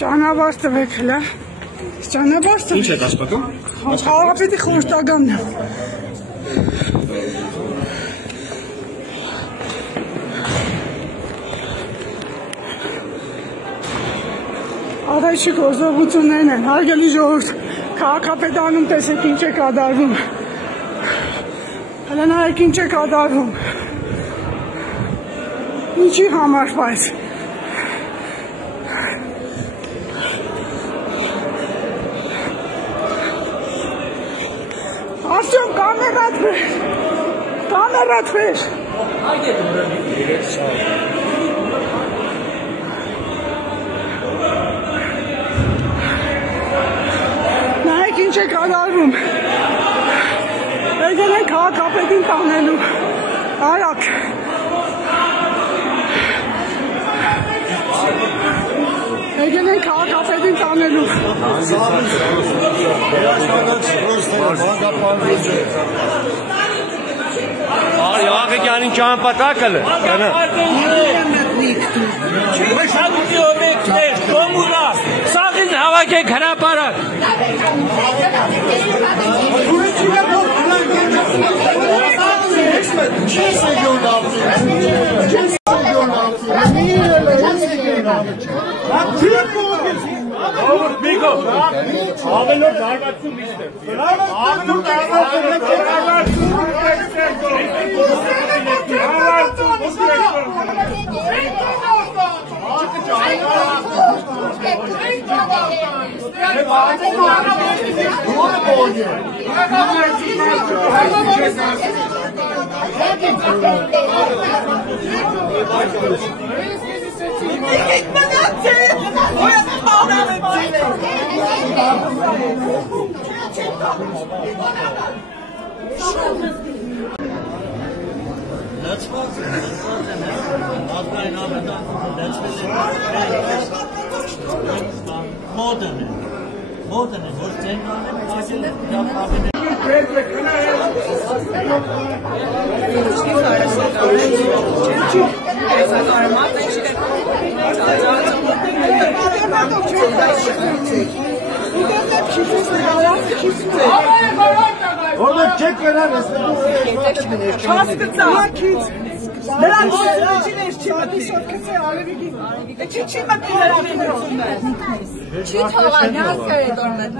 Ճանապարհ տվեք հլը։ Ճանապարհ տվեք։ Ինչ եք ասպատում։ Խաղապետի խորհրդականն է։ Ադայչի գործողություններն են, հարգելի ժողովուրդ, քաղաքապետարանում տեսեք ինչ է կատարվում։ Հələ նայեք ինչ է կատարվում։ Ինչի համար բայց։ Արտյոմ, կամերատ վեր։ Կամերատ վեր։ Նայեք ինչ է կատարվում։ Եկել են քաղաքապետին տանելու։ Արագ։ Եկել են քաղաքապետին տանելու։ Աղեկյանին ճանապատակը սաղին հավաքեք հրապարակ Ավելորդ հարվածում իստր Ավելորդ Orada çek veren Չի թողանյաց կրետ օրնետ։